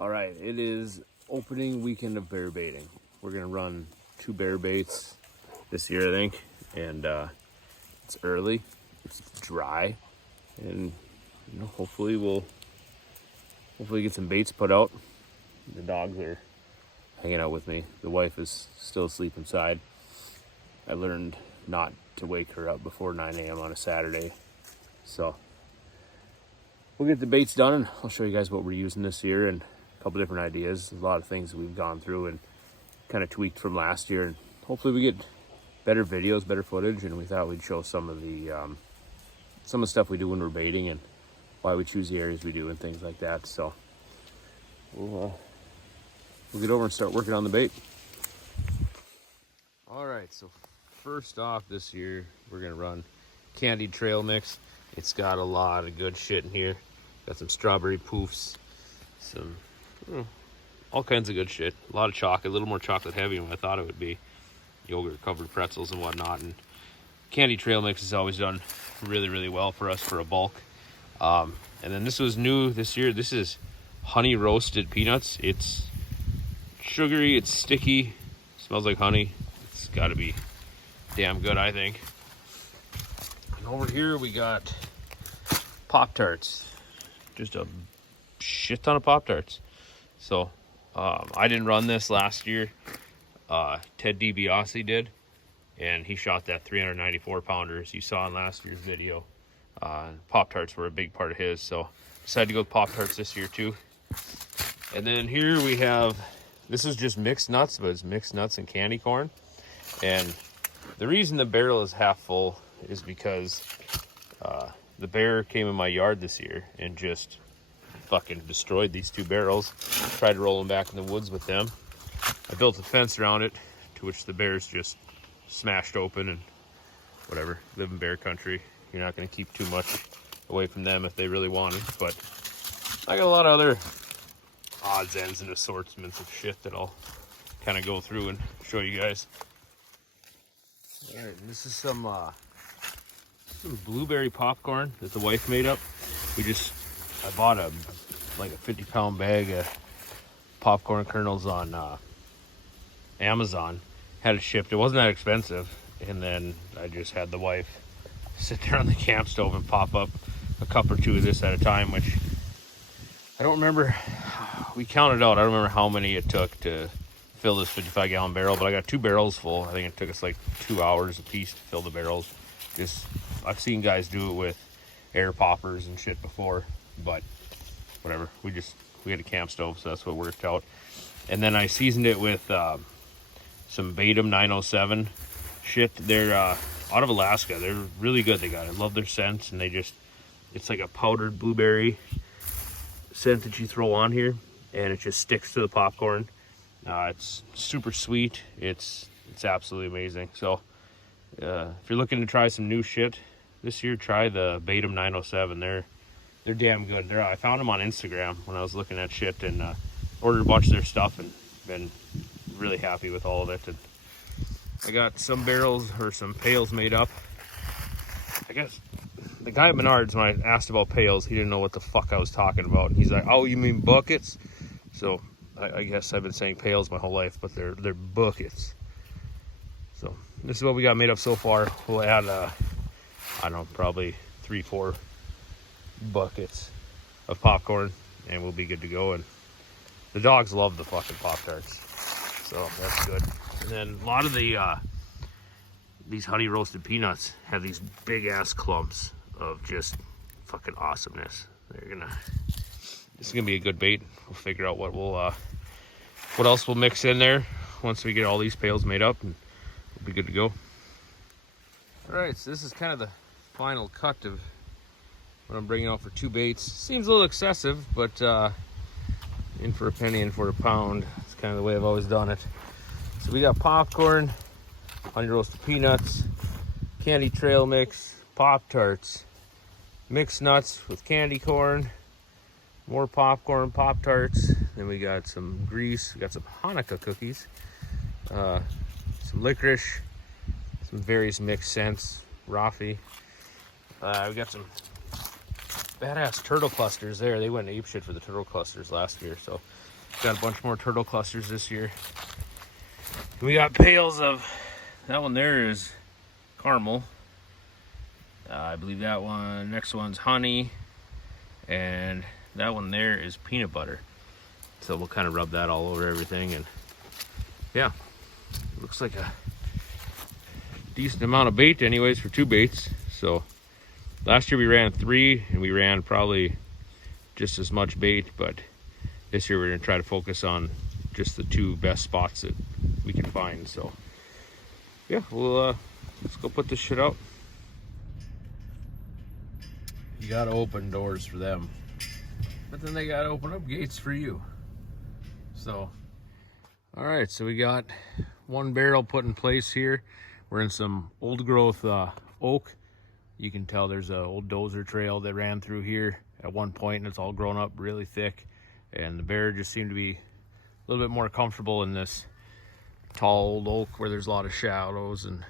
All right, it is opening weekend of bear baiting. We're gonna run 2 bear baits this year, I think, and it's early, it's dry, and hopefully we'll get some baits put out. The dogs are hanging out with me. The wife is still asleep inside. I learned not to wake her up before 9 a.m. on a Saturday, so we'll get the baits done, and I'll show you guys what we're using this year and a couple different ideas. A lot of things we've gone through and kind of tweaked from last year, and hopefully we get better videos, better footage. And we thought we'd show some of the stuff we do when we're baiting and why we choose the areas we do and things like that. So we'll get over and start working on the bait. All right, so first off this year we're gonna run candied trail mix. It's got a lot of good shit in here. Got some strawberry poofs, some all kinds of good shit. A lot of chocolate, a little more chocolate heavy than I thought it would be. Yogurt covered pretzels and whatnot. And candy trail mix has always done really well for us for a bulk. And then this was new this year. This is honey roasted peanuts. It's sugary, it's sticky, smells like honey. It's got to be damn good, I think. And over here we got Pop-Tarts. Just a shit ton of Pop-Tarts. So I didn't run this last year. Ted DiBiase did, and he shot that 394 pounders you saw in last year's video. Pop-Tarts were a big part of his, so decided to go with Pop-Tarts this year too. And then here we have, this is just mixed nuts, but it's mixed nuts and candy corn. And the reason the barrel is half full is because the bear came in my yard this year and just fucking destroyed these 2 barrels. Tried to roll them back in the woods with them. I built a fence around it, to which the bears just smashed open, and whatever. Live in bear country. You're not going to keep too much away from them if they really want it. But I got a lot of other odds, ends, and assortments of shit that I'll kind of go through and show you guys. All right, and this is some blueberry popcorn that the wife made up. I bought a 50-pound bag of popcorn kernels on Amazon. Had it shipped. It wasn't that expensive. And then I just had the wife sit there on the camp stove and pop up a cup or 2 of this at a time, which I don't remember. We counted out. I don't remember how many it took to fill this 55-gallon barrel, but I got 2 barrels full. I think it took us like 2 hours a piece to fill the barrels. I've seen guys do it with air poppers and shit before, but whatever. We had a camp stove, so that's what worked out. And then I seasoned it with some Batum 907 shit. They're out of Alaska. They're really good. I love their scents, and it's like a powdered blueberry scent that you throw on here, and it just sticks to the popcorn. It's super sweet. It's absolutely amazing. So if you're looking to try some new shit this year, try the Batum 907. They're damn good. I found them on Instagram when I was looking at shit, and ordered a bunch of their stuff and been really happy with all of it. And I got some barrels or some pails made up. I guess the guy at Menards, when I asked about pails, he didn't know what the fuck I was talking about. And he's like, "Oh, you mean buckets?" So I guess I've been saying pails my whole life, but they're buckets. So this is what we got made up so far. We'll add I don't know, probably 3-4 buckets of popcorn, and we'll be good to go. And the dogs love the fucking Pop-Tarts, so that's good. And then a lot of these honey roasted peanuts have these big ass clumps of just fucking awesomeness. This is gonna be a good bait. We'll figure out what else we'll mix in there once we get all these pails made up, and we'll be good to go. All right, so this is kind of the final cut of what I'm bringing out for 2 baits. Seems a little excessive, but in for a penny, in for a pound. It's kind of the way I've always done it. So we got popcorn, honey roasted peanuts, candy trail mix, Pop-Tarts, mixed nuts with candy corn, more popcorn, Pop-Tarts. Then we got some grease. We got some Hanukkah cookies, some licorice, some various mixed scents, Rafi. We got some badass turtle clusters there. They went apeshit for the turtle clusters last year, so got a bunch more turtle clusters this year. We got pails of, that one there is caramel. I believe that one, next one's honey, and that one there is peanut butter. So we'll kind of rub that all over everything, and yeah, looks like a decent amount of bait anyways for 2 baits. So last year we ran 3 and we ran probably just as much bait, but this year we're gonna try to focus on just the 2 best spots that we can find. So yeah, we'll let's go put this shit out. You gotta open doors for them, but then they gotta open up gates for you. So all right, so we got 1 barrel put in place here. We're in some old growth oak. You can tell there's an old dozer trail that ran through here at one point, and it's all grown up really thick. And the bear just seemed to be a little bit more comfortable in this tall old oak where there's a lot of shadows and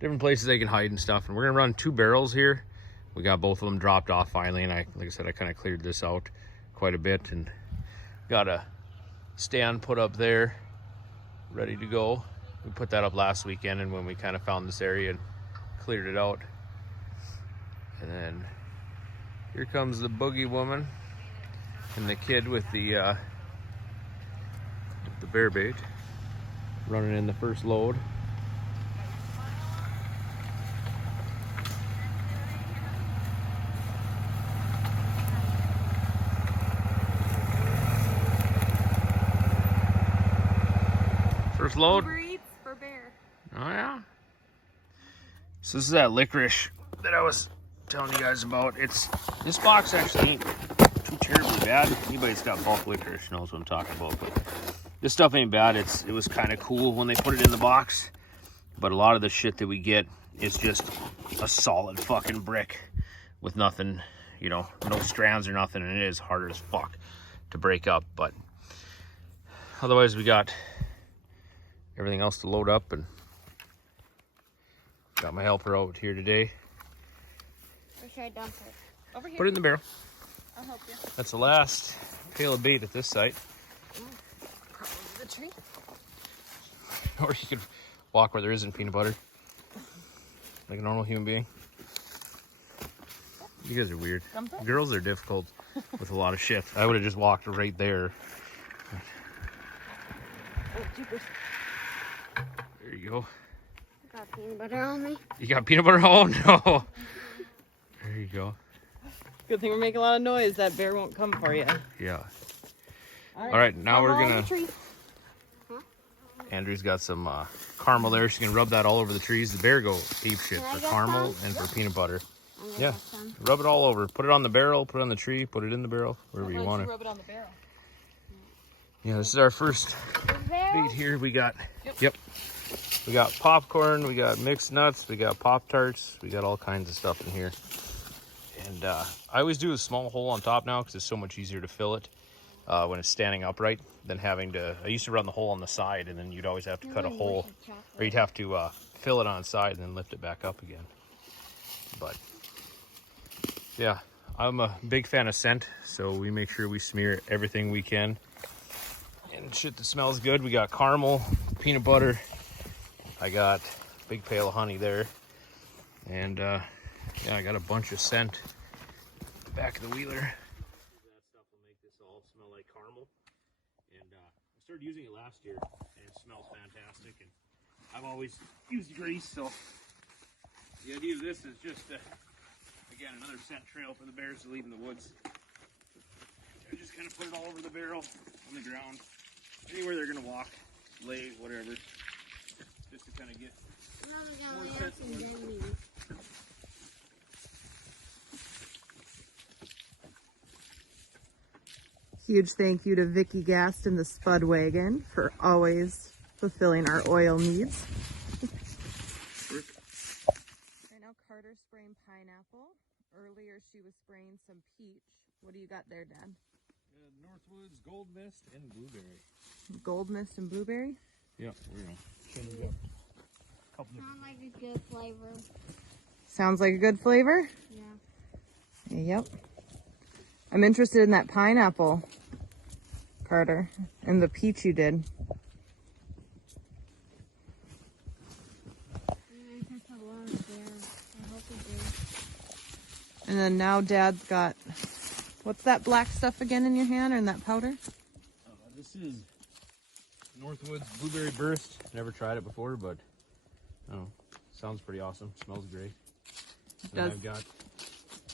different places they can hide and stuff. And we're gonna run 2 barrels here. We got both of them dropped off finally, and like I said, I kind of cleared this out quite a bit and got a stand put up there ready to go. We put that up last weekend, and when we kind of found this area and cleared it out. And then here comes the boogie woman and the kid with the bear bait, running in the first load. First load. Uber Eats for bear. Oh yeah. So this is that licorice that I was telling you guys about. This box actually ain't too terribly bad. Anybody that's got bulk licorice knows what I'm talking about, but this stuff ain't bad. It was kind of cool when they put it in the box, but a lot of the shit that we get is just a solid fucking brick with nothing, you know, no strands or nothing, and it is harder as fuck to break up. But otherwise we got everything else to load up, and got my helper out here today. Where should I dump it? Over here. Put it in the barrel. I'll help you. That's the last pail of bait at this site. Over the tree. Or you could walk where there isn't peanut butter, like a normal human being. You guys are weird. Girls are difficult with a lot of shit. I would have just walked right there. Oh, jeepers. There you go. I got peanut butter on me. You got peanut butter? Oh no. There you go. Good thing we're making a lot of noise. That bear won't come for you. Yeah. All right, now we're gonna. Huh? Andrew's got some caramel there. She's gonna rub that all over the trees. The bear go ape shit Can I for get caramel some? and for peanut butter. I'm gonna Yeah. get some. Rub it all over. Put it on the barrel. Put it on the tree. Put it in the barrel. Wherever you want it. Rub it on the barrel. Yeah, this is our first bait here. We got. Yep. We got popcorn. We got mixed nuts. We got Pop-Tarts. We got all kinds of stuff in here. And I always do a small hole on top now because it's so much easier to fill it when it's standing upright than having to. I used to run the hole on the side, and then you'd always have to cut a hole, or you'd have to fill it on the side and then lift it back up again. But yeah, I'm a big fan of scent, so we make sure we smear everything we can and shit that smells good. We got caramel, peanut butter. I got a big pail of honey there, and yeah, I got a bunch of scent at the back of the wheeler. That stuff will make this all smell like caramel. And I started using it last year, and it smells fantastic. And I've always used grease, so the idea of this is just, again, another scent trail for the bears to leave in the woods. I just kind of put it all over the barrel, on the ground, anywhere they're gonna walk, lay, whatever, just to kind of get more scent. Huge thank you to Vicki Gaston, the Spud Wagon, for always fulfilling our oil needs. Right now Carter's spraying pineapple. Earlier she was spraying some peach. What do you got there, Dad? Northwoods, Gold Mist, and Blueberry. Gold Mist and Blueberry? Yeah, we're gonna Sound like a good flavor. Sounds like a good flavor? Yeah. Yep. I'm interested in that pineapple, Carter, and the peach you did. And then now Dad's got, what's that black stuff again in your hand, or in that powder? This is Northwoods Blueberry Burst. Never tried it before, but oh, sounds pretty awesome. Smells great. And does. I've got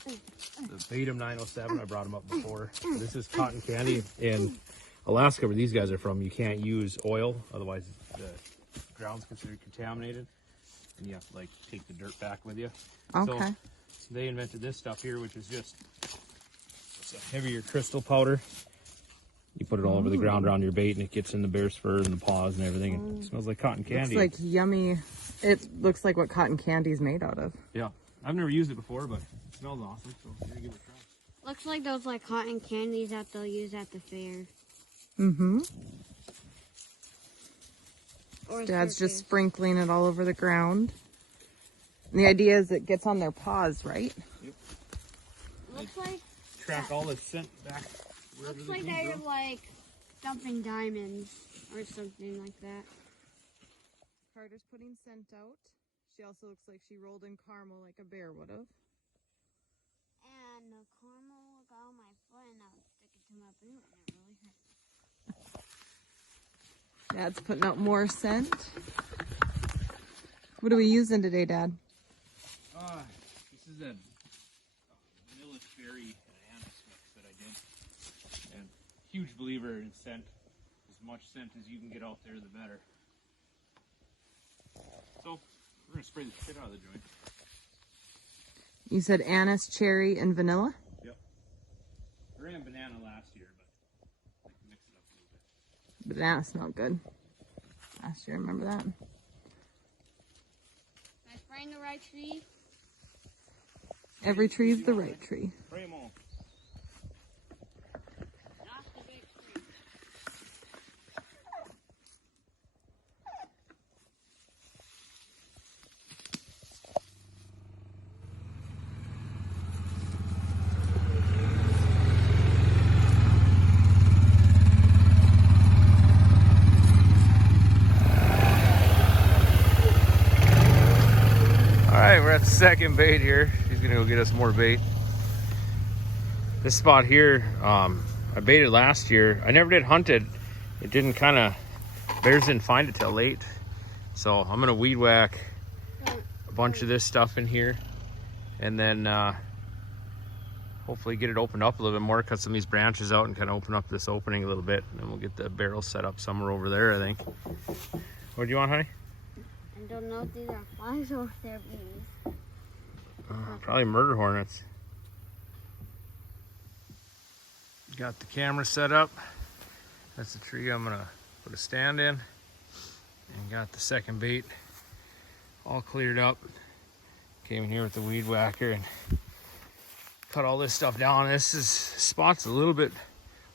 the Batum 907. I brought them up before. This is cotton candy. In Alaska, where these guys are from, you can't use oil, otherwise the ground's considered contaminated, and you have to like take the dirt back with you. Okay. So they invented this stuff here, which is just it's a heavier crystal powder. You put it all over the ground around your bait, and it gets in the bear's fur and the paws and everything. And it smells like cotton candy. Looks like yummy. It looks like what cotton candy's made out of. Yeah, I've never used it before, but it smells awesome. So I'm gonna give it a try. Looks like those like cotton candies that they'll use at the fair. Mm-hmm. Or Dad's just circus. sprinkling it all over the ground. And the idea is it gets on their paws, right? Looks like Track all the scent back wherever looks they like can they're go. like dumping diamonds or something like that. Carter's putting scent out. She also looks like she rolled in caramel like a bear would have. And the caramel got on my foot and I was sticking to my boot and it really hurt. Dad's putting out more scent. What are we using today, Dad? This is a vanilla cherry and anise mix that I did. And huge believer in scent. As much scent as you can get out there, the better. So we're gonna spray the shit out of the joint. You said anise, cherry, and vanilla? Yep. I ran banana last year, but I can mix it up a little bit. Banana smelled good. Last year, remember that? Am I spraying the right tree? Every tree's the right tree. Spray them all. Not the big tree. Alright, we're at the second bait here. She's gonna go get us more bait. This spot here, I baited last year. I never did hunt it. It didn't bears didn't find it till late. So I'm gonna weed whack a bunch of this stuff in here. And then hopefully get it opened up a little bit more, cut some of these branches out and kind of open up this opening a little bit. And then we'll get the barrel set up somewhere over there, I think. What do you want, honey? I don't know if these are flies or if they're bees. Probably murder hornets. Got the camera set up. That's the tree I'm gonna put a stand in. And got the second bait all cleared up. Came in here with the weed whacker and cut all this stuff down. This spot's a little bit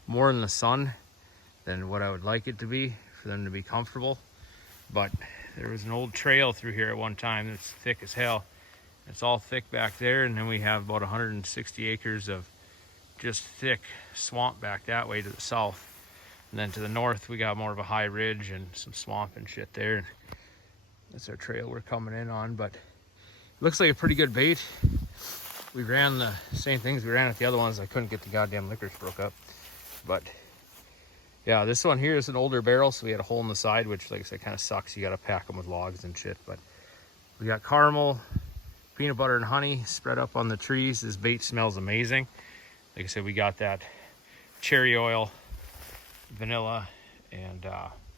more in the sun than what I would like it to be for them to be comfortable. But there was an old trail through here at one time that's thick as hell. It's all thick back there, and then we have about 160 acres of just thick swamp back that way to the south. And then to the north, we got more of a high ridge and some swamp and shit there. And that's our trail we're coming in on, but it looks like a pretty good bait. We ran the same things we ran at the other ones. I couldn't get the goddamn liquors broke up. But yeah, this one here is an older barrel, so we had a hole in the side, which, like I said, kind of sucks. You got to pack them with logs and shit. But we got caramel, peanut butter, and honey spread up on the trees. This bait smells amazing. Like I said, we got that cherry oil, vanilla, and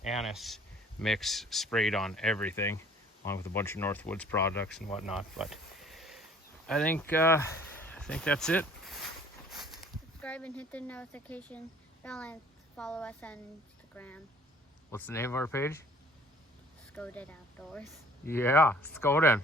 anise mix sprayed on everything, along with a bunch of Northwoods products and whatnot. But I think that's it. Subscribe and hit the notification bell and follow us on Instagram. What's the name of our page? Scoded Outdoors. Yeah, Skoden.